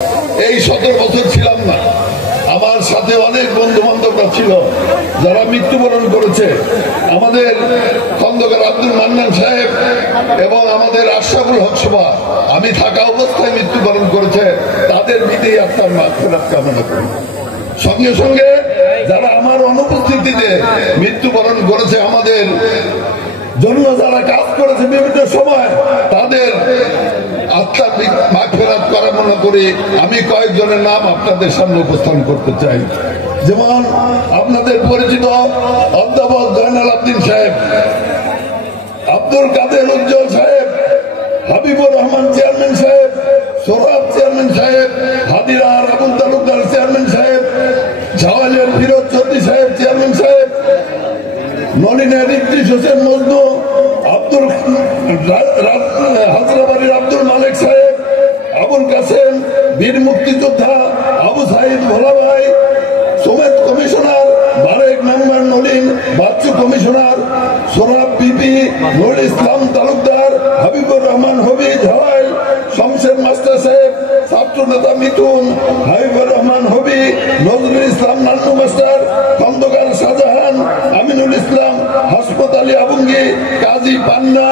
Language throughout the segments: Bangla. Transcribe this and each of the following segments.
এই 17 বছর ছিলাম না, আমার সাথে অনেক বন্ধু বান্ধবরা ছিল যারা মৃত্যুবরণ করেছে। আমাদের খন্দকার আব্দুল মান্নান সাহেব এবং আমাদের আশরাফুল হক সুমা আমি থাকা অবস্থায় মৃত্যুবরণ করেছে, তাদের বিদেয়ী আত্মার মাগফিরাত কামনা করি। সঙ্গে সঙ্গে যারা আমার অনুপস্থিতিতে মৃত্যুবরণ করেছে, আমাদের জন্য যারা কাজ করেছে বিভিন্ন সময়, তাদের আত্মার মাগফিরাত কামনা করে আমি কয়েকজনের নাম আপনাদের সামনে উপস্থাপন করতে চাই। যেমন আপনাদের পরিচিত অধ্যাপক জয়নাল আবদিন সাহেব, আব্দুল কাদের উজ্জ্বল সাহেব, হাবিবুর রহমান চেয়ারম্যান সাহেব, সোহরাব চেয়ারম্যান সাহেব, হাদিরা আবুল তালুকদার চেয়ারম্যান সাহেব, ঝাওয়ালের ফিরোজ চৌধুরী সাহেব চেয়ারম্যান সাহেব, নলিনের ইদ্রিস হোসেন মজনু, আব্দুল হাজরাবাড়ির আব্দুল মালিক সাহেব, আবুল কাসেম বীর মুক্তিযোদ্ধা, Abu Saeed Bholabhai, Sumet commissioner, Barek member Nalin, Bacchu commissioner, Sohrab BP, Nurul Islam Talukdar, Habibur Rahman Hobi Jhawail, Shamsher master সাহেব, ছাত্র নেতা Mithun, Habibur Rahman Hobi, Nazrul Islam Nannu master, Khandakar Shahjahan, Aminul Islam, Hashpat Ali Abungi, Kazi Panna,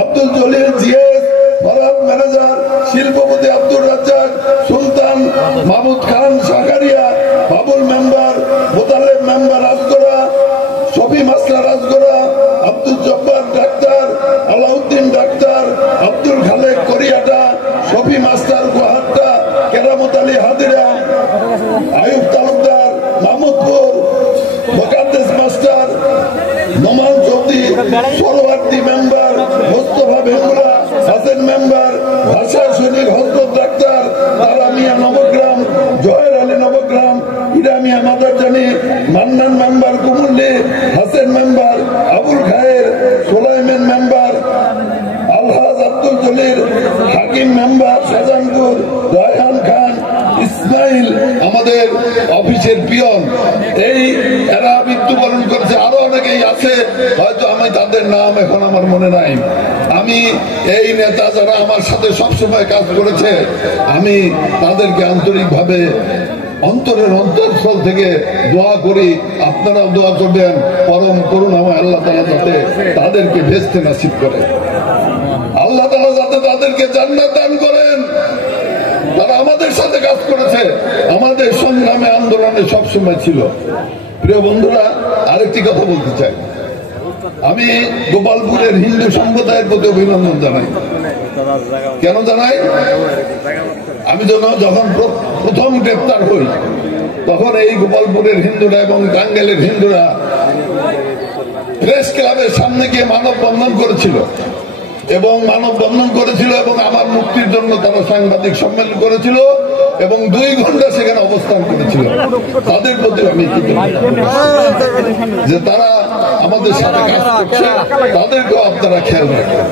Abdul Jalil GS, Farad manager, শিল্পপতি Abdur Razzak, Sultan, Mahmud Khan Sakaria, Babul member, Motaleb member Rajgora, Shafi Masla Rajgora, Abdul Jabbar doctor, Alauddin doctor, Abdul Khalek করিয়াটা, Shafi master গুয়াহাট্টা, কেরামত আলী হাদিরা, আয়ুব তালুকদার, মাহমুদপুর, মোকাদ্দেস মাস্টার, নোমান চৌধুরী, সরওয়ার্দী মেম্বার, মোস্তফা বেঙ্গুলা, হাসেন মেম্বার, ভাষা সৈনিক হজরত ডাক্তার, তারা মিয়া নবগ্রাম, জয়ের আলী নবগ্রাম, ইরামিয়া মাদারজানি, মান্নান মেম্বার কুমুল্লি, হাসেন মেম্বার, আবুল খায়ের, সোলাইমান মেম্বার, আলহাজ আব্দুল জলিল, হাকিম মেম্বার শাহজাহানপুর, রায়হান খান, ইসমাইল আমাদের অফিসের পিয়ন। এই এরা মৃত্যুবরণ করেছে, আরো অনেকেই আছে, হয়তো আমি তাদের নাম এখন আমার মনে নাই। আমি এই নেতা যারা আমার সাথে সবসময় কাজ করেছে, আমি তাদেরকে আন্তরিকভাবে অন্তরের অন্তঃস্থল থেকে দোয়া করি, আপনারাও দোয়া করবেন পরম করুণাময় আল্লাহ তাআলা যাতে তাদেরকে ভেস্তে নসিব করে, আল্লাহ তাআলা যাতে তাদেরকে জান্নাত দান করেন। তারা আমাদের সাথে কাজ করেছে, আমাদের সংগ্রামে আন্দোলনে সবসময় ছিল। প্রিয় বন্ধুরা, আরেকটি কথা বলতে চাই, আমি গোপালপুরের হিন্দু সম্প্রদায়ের প্রতি অভিনন্দন জানাই। কেন জানাই? আমি যখন প্রথম গ্রেপ্তার হই, তখন এই গোপালপুরের হিন্দুরা এবং টাঙ্গাইলের হিন্দুরা প্রেস ক্লাবের সামনে গিয়ে মানববন্ধন করেছিল এবং আমার মুক্তির জন্য তারা সাংবাদিক সম্মেলন করেছিল এবং 2 ঘন্টা সেখানে অবস্থান করেছিল। তাদের প্রতি আমি যে তারা আমাদের সাথে কাজ করছে, তাদেরকেও আপনারা খেয়াল রাখবেন।